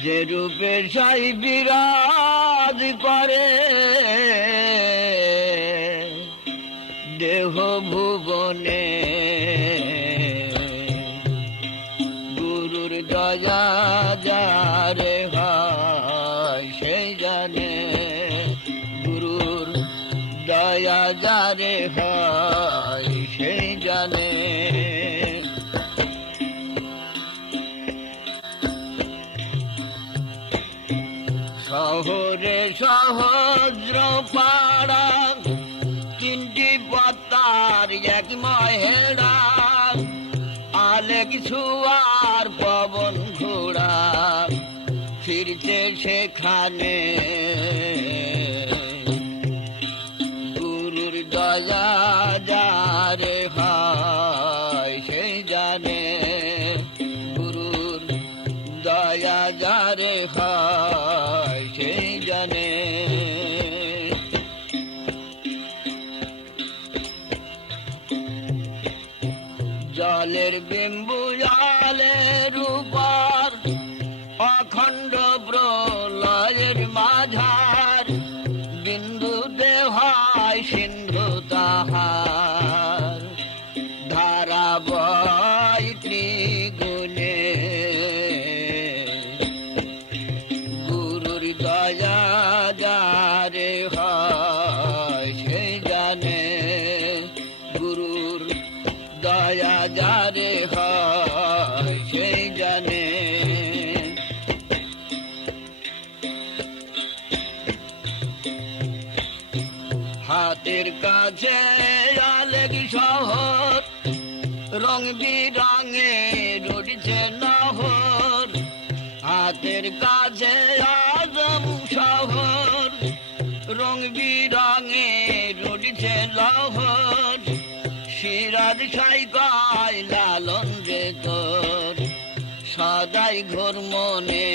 যে রূপে সাই বিরাজ করে দেহ ভুবনে, গুরুর দয়া যারে হয় সেই জানে, গুরুর দয়া যারে হয় সেই জানে। শহরে সহস্র পাড়া, তিনটি পত্তার এক মহেড়া, আলেক ছুয়ার পবন ঘোড়া ফিরছে সেখানে, গুরুর দয়া যারে হয় সেই জানে, গুরুর দয়া যারে হয় সেই জানে। জলের বিন্দু জলের উপর, অখণ্ড প্রলয়ের মাঝার, বিন্দুতে হয় সিন্ধু তাহার, ধারা বয় ত্রিগুণে, গুরুর দয়া যারে হয় সেই জানে, গুরুর দয়া যারে হয় সেই জানে। হাতের কাছে আলেক শহর, রং বিরঙে রুড়ছে নহর, হাতের কাছে আজম শহর, রং বিরঙে রুড়ছে লহর, শিরার সাইকায় লালন রে তোর, সদাই ঘোর মনে